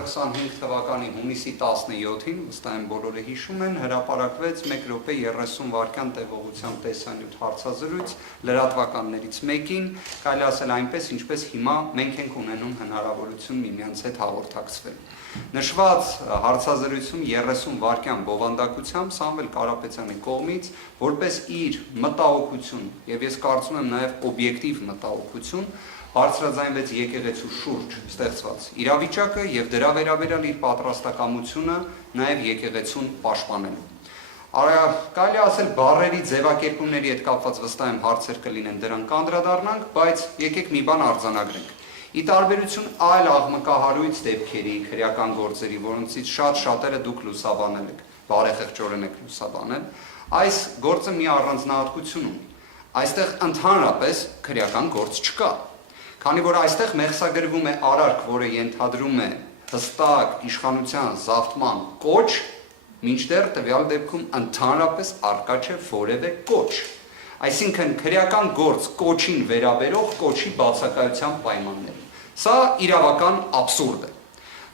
2025 թվականի հունիսի 17-ին, վստահ եմ բոլորը հիշում են, հրապարակվեց 1 րոպե 30 վայրկյան տևողությամբ տեսանյութ հարցազրույց լրատվականներից մեկին, կարելի ասել այնպես, ինչպես հիմա մենք ենք ունենում հնարավորություն միմյանց հետ հաղորդակցվել։ Նշված հարցազրույցում 30 վայրկյան բովանդակությամբ Սամվել Կարապետյանի կողմից որպես իր մտահոգություն եւ ես կարծում եմ նաեւ օբյեկտիվ մտահոգություն բարձրաձայնվեց եկեղեցու շուրջ ստեղծված իրավիճակը եւ դրա վերաբերյալ իր պատրաստակամությունը նաեւ եկեղեցուն պաշտպանելու։ Կարելի ասել բառերի ձևակերպումների հետ կապված վստահ եմ հարցեր կլինեն դրան կանդրադառնանք, բայց եկեք մի բան արձանագրենք։ Ի տարբերություն այլ աղմկահարույց դեպքերի, քրեական գործերի, որոնցից շատերը դուք լուսաբանել եք, բարեխեղճորեն եք լուսաբանել, այս գործը մի առանձնահատկություն ունի։ Այստեղ ընդհանրապես քրեական գործ չկա։ Քանի որ այստեղ մեղսագրվում է արարք, որը ենթադրում է հստակ իշխանության զավթման կոչ, մինչդեռ տվյալ դեպքում ընդհանրապես առկա չէ որևէ կոչ։ Այսինքն քրեական գործ կոչին վերաբերող կոչի բացակայության պայմաններ։ Սա իրավական աբսուրդ է,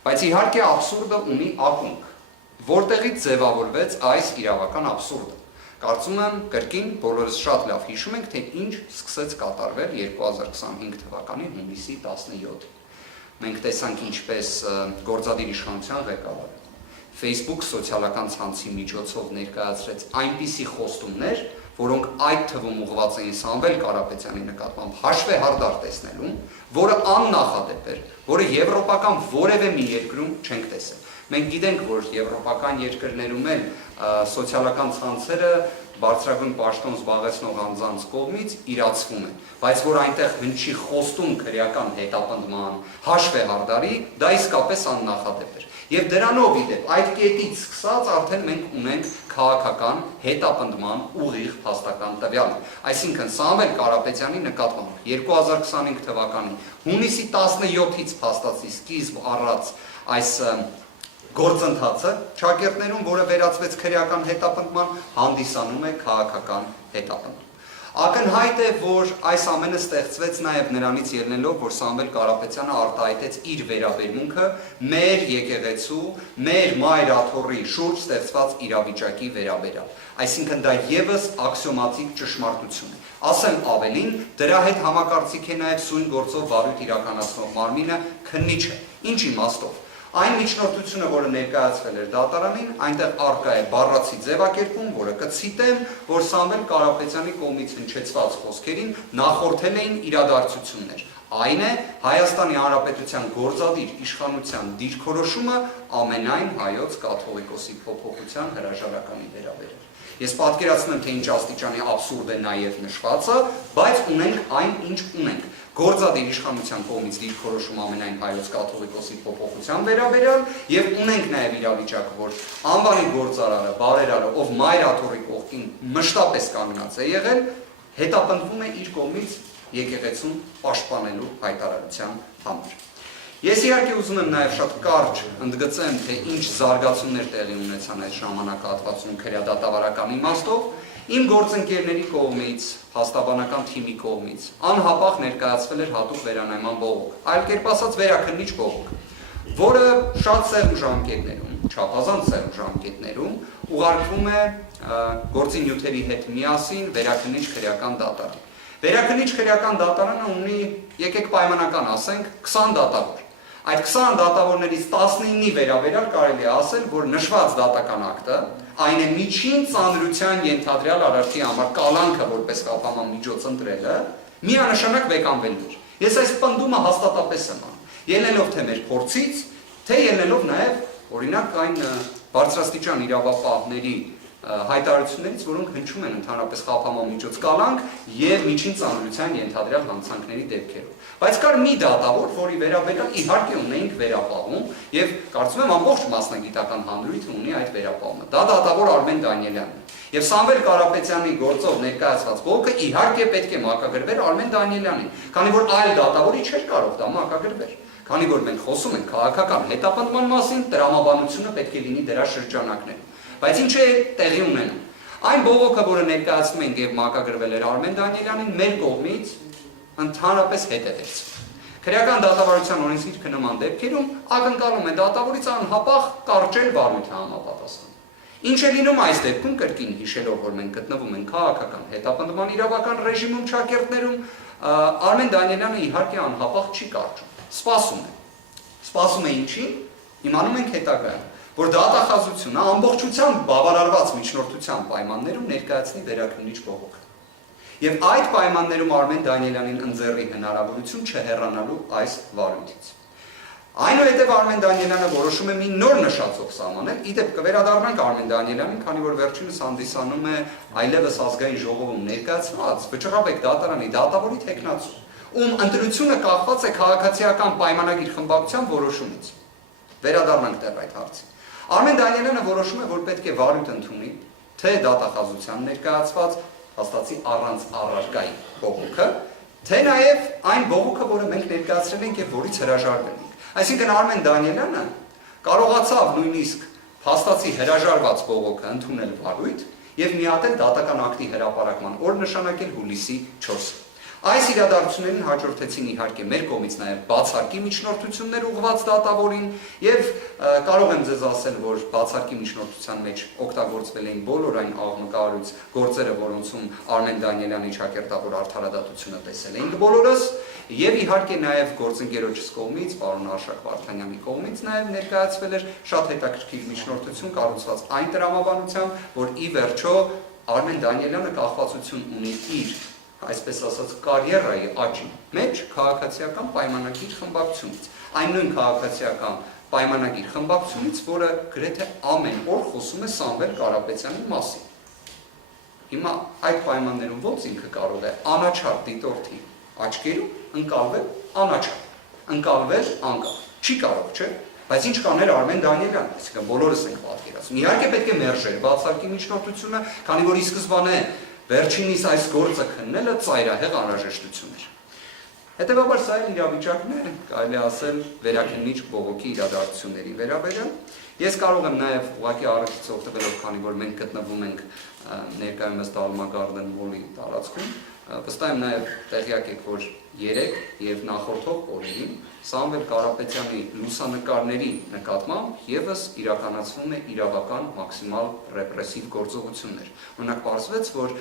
բայց իհարկե աբսուրդը ունի ակունք, որտեղից ձևավորվեց այս իրավական աբսուրդը։ Կարծում եմ կրկին բոլորս շատ լավ հիշում ենք, թե ինչ սկսեց կատարվել 2025 թվականի հունիսի 17-ին։ Մենք տեսանք ինչպես գործադիր իշխանության ղեկավարը Facebook սոցիալական ցանցի միջոցով ներկայացրեց այնպիսի խոստումներ, որոնք այդ թվում ուղղված էին Սամվել Կարապետյանի նկատմամբ հաշվեհարդար տեսնելուն, որը աննախադեպ էր, որը եվրոպական որևէ մի երկրում չենք տեսել։ Մենք գիտենք, որ եվրոպական երկրներում էլ սոցիալական ցանցերը բարձրագույն պաշտոն զբաղեցնող անձանց կողմից իրացվում են, բայց որ այնտեղ հնչի խոստում քրեական հետապնդման, հաշվեհարդարի, դա իսկապես աննախադեպ էր։ Եվ դրանով իդեպ այդ կետից սկսած արդեն մենք ունենք քաղաքական հետապնդման ուղիղ փաստական տվյալ։ Այսինքն Սամվել Կարապետյանի նկատմամբ 2025 թվականի հունիսի 17-ից փաստացի սկիզբ առած այս գործընթացը ճակերտներում, որը վերածվեց քրեական հետապնդման, հանդիսանում է քաղաքական հետապնդում։ Ակնհայտ է, որ այս ամենը ստեղծվեց նաև նրանից ելնելով, որ Սամվել Կարապետյանը արտահայտեց իր վերաբերմունքը մեր եկեղեցու, մեր մայր աթոռի շուրջ ստեղծված իրավիճակի վերաբերյալ։ Այսինքն դա եւս աքսիոմատիկ ճշմարտություն է։ Ասեմ ավելին, դրա հետ համակարծիք է նաև սույն գործով վարույթ իրականացնող մարմինը քննիչը։ Ինչ իմաստով։ Այն միջնորդությունը, որը ներկայացվել էր դատարանին, այնտեղ առկա է բառացի ձևակերպում, որը կցիտեմ, որ Սամվել Կարապետյանի կողմից հնչեցված խոսքերին նախորդել էին իրադարձություններ։ Այն է Հայաստանի Հանրապետության գործադիր իշխանության դիրքորոշումը ամենայն հայոց կաթողիկոսի փոփոխության հրաժարականի վերաբերյալ։ Ես պատկերացնում եմ, թե ինչ աստիճանի աբսուրդ է նաև նշվածը, բայց ունենք այն, ինչ ունենք։ Գործադիր իշխանության կողմից դիրքորոշում ամենայն հայոց կաթողիկոսի փոփոխության վերաբերյալ եւ ունենք նաեւ իրավիճակը, որ անվանի գործարարը, բարերարը, ով մայր աթոռի կողքին մշտապես կանգնած է եղել, հետապնդվում է իր կողմից եկեղեցուն պաշտպանելու հայտարարության համար։ Ես իհարկե ուզում եմ նաև շատ կարճ ընդգծեմ, թե ինչ զարգացումներ տեղի ունեցան այդ ժամանակահատվածում քրեադատավարական իմաստով, իմ գործընկերների կողմից, փաստաբանական թիմի կողմից անհապաղ ներկայացվել էր հատուկ վերանայման բողոք, այլ կերպ ասած վերաքննիչ բողոք, որը շատ սեղմ ժամկետներում, չափազանց սեղմ ժամկետներում ուղարկվում է գործի նյութերի հետ միասին վերաքննիչ քրեական դատարան։ Վերաքննիչ քրեական դատարանը ունի, եկեք պայմանական ասենք, 20 դատավոր։ Այդ 20 դատավորներից 19-ի վերաբերյալ կարելի է ասել, որ նշված դատական ակտը այն է միջին ծանրության ենթադրյալ արարքի համար կալանքը որպես խափանման միջոց ընտրելը միանշանակ վեկանվել էր։ Ես այս պնդումը հաստատապես եմ անում, ելնելով թե մեր փորձից, թե ելնելով նաև օրինակ այն բարձրաստիճան իրավապահների հայտարարություններից, որոնք հնչում են ընդհանրապես խափանման միջոց կալանք եւ միջին ծանրության ենթադրյալ հանցանքների դեպքերով։ Բայց կար մի դատավոր, որի վերաբերյալ իհարկե ունեինք վերապահում եւ կարծում եմ ամբողջ մասնագիտական հանրույթը ունի այդ վերապահումը։ Դա դատավոր Արմեն Դանիելյանն է։ Եվ Սամվել Կարապետյանի գործով ներկայացված բողոքը իհարկե պետք է մակագրվեր Արմեն Դանիելյանին, քանի որ այլ դատավորի չէր կարող դա մակագրվել։ Քանի որ մենք խոսում ենք քաղաքական հետապնդման մասին, տրամաբանությունը պետք է լինի դրա շրջանակներում։ Բայց ինչ է տեղի ունենում։ Այն բողոքը, որը ներկայացնում ենք եւ մակագրվել էր Արմեն Դանիելյանին, մեր կողմից ընդհանրապես հետ է վերցվել։ Քրեական դատավարության օրենսգիրքը նման դեպքերում ակնկալում է դատավորից անհապաղ կարճել վարույթը համապատասխան։ Ինչ է լինում այս դեպքում կրկին հիշելով, որ մենք գտնվում ենք քաղաքական հետապնդման իրավական ռեժիմում ճակերտներում, Արմեն Դանիելյանը իհարկե անհապաղ չի կարճում, սպասում է ինչին, իմանում ենք հետագայում, որ դատախազությունը ամբողջությամբ բավարարված միջնորդության պայմաններում ներկայացնի վերաքննիչ բողոքը։ Եվ այդ պայմաններում Արմեն Դանիելյանին ընձեռի հնարավորություն չհեռանալու այս վարույթից։ Այնուհետև Արմեն Դանիելյանը որոշում է մի նոր նշածով սահմանել, իդեպ կվերադառնանք Արմեն Դանիելյանին, քանի որ վերջինս հանդիսանում է այլևս ազգային ժողովում ներկայացված Վճռաբեկ դատարանի դատավորի թեկնածու, ում ընտրությունը կախված է քաղաքացիական պայմանագիր խմբակցության որոշումից։ Վերադառնանք դեռ այդ հարցին։ Արմեն Դանիելյանը որոշում է, որ պետք է վարույթ ընդունի, թե դատախազության ներկայացված հաստատի առանց առարկայի բողոքը, թե նաև այն բողոքը, որը մենք ներկայացրել ենք եւ որից հրաժարվել ենք։ Այսինքն Արմեն Դանիելյանը կարողացավ նույնիսկ փաստացի հրաժարված բողոքը ընդունել վարույթ եւ միատել դատական ակտի հրապարակման օր նշանակել հուլիսի 4-ը։ Այս իրադարձություններին հաջորդեցին իհարկե մեր կողմից նաև բացարկի միջնորդություններ ուղղված դատավորին եւ կարող եմ ձեզ ասել, որ բացարկի միջնորդության մեջ օգտագործվել էին բոլոր այն աղմկահարույց գործերը, որոնցում Արմեն Դանիելյանի ճակերտավոր արդարադատությունը տեսել էինք բոլորս, եւ իհարկե նաև գործընկերոջս կողմից, պարոն Արշակ Վարդանյանի կողմից նաև ներկայացվել էր շատ հետաքրքիր միջնորդություն կառուցված այն տրամաբանությամբ, որ ի վերջո Արմեն Դանիելյանը կախվածություն ունի իր այսպես ասած կարիերայի աճի մեջ քաղաքացիական պայմանագիր խմբակցությունից, այն նույն քաղաքացիական պայմանագիր խմբակցությունից, որը գրեթե ամեն օր խոսում է Սամվել Կարապետյանի մասին։ Հիմա այդ պայմաններում ոնց ինքը կարող է անաչառ դիտորդի աչքերում ընկալվել անաչառ, ընկալվել անկախ, չի կարող, չէ՞։ Բայց ինչ կաներ Արմեն Դանիելյանը, այսինքն բոլորս ենք պատկերացնում։ Իհարկե պետք է մերժել բացարկի միջնորդությունը, քանի որ ի սկզբանե վերջինիս այս գործը քննելը ծայրահեղ անհրաժեշտություն էր։ Հետևաբար սա էլ իրավիճակն է, կարելի ասել վերաքննիչ բողոքի իրադարձությունների վերաբերյալ։ Ես կարող եմ նաև ուղղակի առիթից օգտվելով, քանի որ մենք գտնվում ենք ներկայումս Dalma Garden Mall-ի տարածքում, վստահ եմ նաև տեղյակ եք, որ երեք եւ նախորդող օրերին Սամվել Կարապետյանի լուսանկարների նկատմամբ եւս իրականացվում է իրավական մաքսիմալ ռեպրեսիվ գործողություններ։ Օրինակ պարզվեց, որ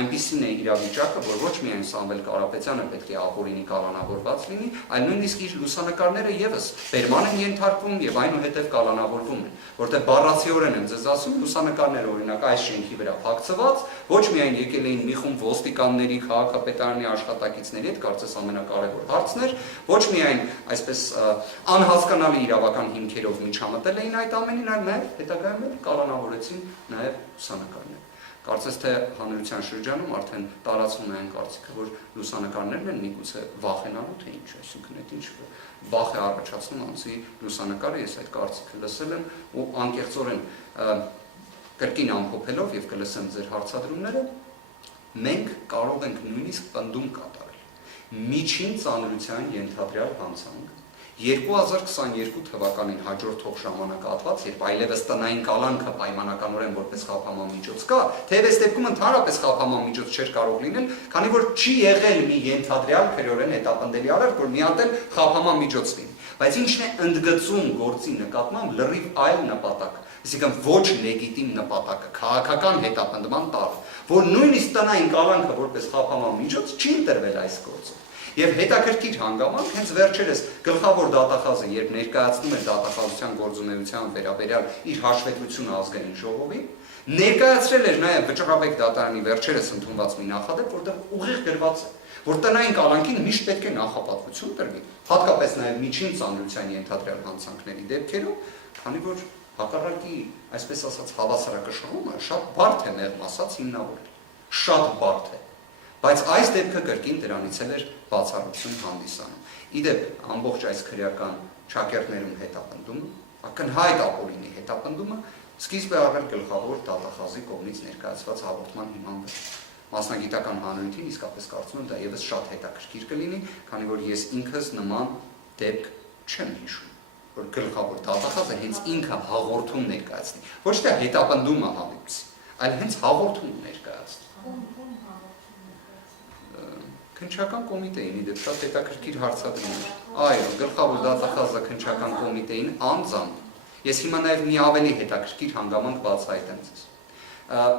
այնպիսին է իրավիճակը, որ ոչ միայն Սամվել Կարապետյանը պետք է ապօրինի կալանավորված լինի, այլ նույնիսկ իր լուսանկարները եւս բերման են ենթարկվում եւ այնուհետեւ կալանավորվում են, որտեղ բառացիորեն եմ ձեզ ասում, լուսանկարները օրինակ այս շենքի վրա փակցված, ոչ միայն եկել էին մի խումբ ոստիկանների, քաղաքապետարանի աշխատակիցների հետ, կարծես ամենակարևոր հարցն էր, ոչ միայն այսպես անհասկանալի իրավական հիմքերով միջամտել էին այդ ամենին, այլ նաև հետագայում կալանավորեցին նաև լուսանկարներ։ Կարծես թե հանրության շրջանում արդեն տարածվում է այն կարծիքը, որ լուսանկարներն են միգուցե վախենալու, թե ինչ, այսինքն այդ ինչ վախ է առաջացնում անձի լուսանկարը, ես այդ կարծիքը լսել եմ ու անկեղծորեն կրկին ամփոփելով եւ կլսեմ ձեր հարցադրումները, մենք կարող ենք նույնիսկ պնդում կատարել միջին ծանրության ենթադրյալ հանցանք 2022 թվականին հաջորդող ժամանակահատված, երբ այլևս տնային կալանքը պայմանականորեն որպես խափանման միջոց կա, թեև այս դեպքում ընդհանրապես խափանման միջոց չէր կարող լինել, քանի որ չի եղել մի ենթադրյալ քրեորեն հետապնդելի արարք, որ միատել խափանման միջոց լինի։ Բայց ինչն է ընդգծում գործի նկատմամբ լրիվ այլ նպատակ, այսինքն ոչ լեգիտիմ նպատակը, քաղաքական հետապնդման տալ, որ նույնիսկ տնային կալանքը որպես խափանման միջոց չի ընտրվել այս գործում։ Եվ հետաքրքիր հանգամանք հենց վերջերս գլխավոր դատախազը, երբ ներկայացնում էր դատախազության գործունեության վերաբերյալ իր հաշվետվությունը ազգային ժողովի, ներկայացրել էր նաև Վճռաբեկ դատարանի վերջերս ընդունված մի նախադեպ, որտեղ ուղիղ գրված է, որ տնային կալանքին միշտ պետք է նախապատվություն տրվի, հատկապես նաև միջին ծանրության ենթադրյալ հանցանքների դեպքերում, քանի որ հակառակի, այսպես ասած, հավասարակշռումը շատ բարդ է մեղմ ասած հիմնավորել, շատ բարդ է։ Բայց այս դեպքը կրկին դրանից էր բացառություն հանդիսանում։ Իդեպ ամբողջ այս քրեական ճակերտներում հետապնդումը, ակնհայտ ապօրինի հետապնդումը սկիզբ է առել գլխավոր դատախազի կողմից ներկայացված հաղորդման հիման վրա։ Մասնագիտական հանրությունին իսկապես կարծում եմ դա եւս շատ հետաքրքիր կլինի, քանի որ ես ինքս նման դեպք չեմ հիշում, որ գլխավոր դատախազը հենց ինքը հաղորդում ներկայացնի, ոչ թե հետապնդումը հանդիպի, այլ հենց հաղորդում ներկայացնի։ Քննչական կոմիտեին իդեպ շատ հետաքրքիր հարցադրում էր։ Այո, գլխավոր դատախազը քննչական կոմիտեին անձամբ։ Ես հիմա նաև մի ավելի հետաքրքիր հանգամանք բացահայտեմ ձեզ։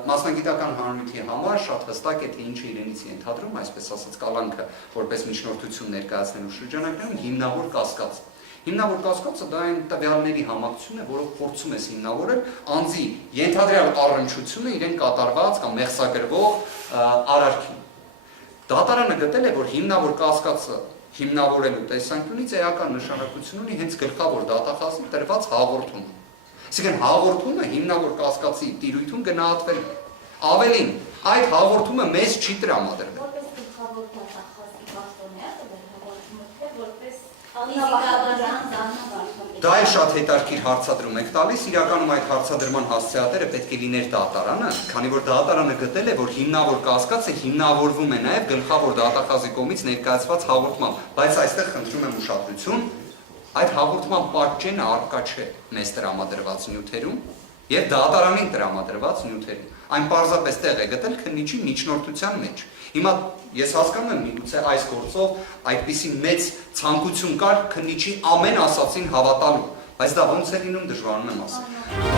Մասնագիտական հանրույթի համար շատ հստակ է թե ինչը իրենից է ենթադրում, այսպես ասած կալանքը որպես միջնորդություն ներկայացնելու շրջանակներում հիմնավոր կասկած։ Հիմնավոր կասկածը դա այն տվյալների համակցությունն է, որով փորձում ես հիմնավորել անձի ենթադրյալ առնչությունը իրեն կատարված կամ մեղսագրվող արարքին։ Դատարանը գտել է, որ հիմնավոր կասկածը հիմնավորելու տեսանկյունից էական նշանակություն ունի հենց գլխավոր դատախազի տրված հաղորդումը։ Այսինքն հաղորդումը հիմնավոր կասկածի տիրույթում գնահատվել է։ Ավելին, այդ հաղորդումը մեզ չի տրամադրվել։ Որպես գլխավոր դատախազի պաշտոնյա որպես Դա է շատ հետաքրքիր հարցադրում եք տալիս, իրականում այդ հարցադրման հասցեատերը պետք է լիներ դատարանը, քանի որ դատարանը գտել է, որ հիմնավոր կասկածը հիմնավորվում է նաև գլխավոր դատախազի կողմից ներկայացված հաղորդմամբ, բայց այստեղ խնդրում եմ ուշադրություն, այդ հաղորդման պատճենը առկա չէ մեզ տրամադրված նյութերում եւ դատարանին տրամադրված նյութերում։ Այն պարզապես տեղ է գտել քննիչի միջնորդության մեջ։ Հիմա ես հասկանում եմ միգուցե այս գործով այդպիսի մեծ ցանկություն կար քննիչի ամեն ասածին հավատալու, բայց դա ոնց է լինում դժվարում եմ ասել։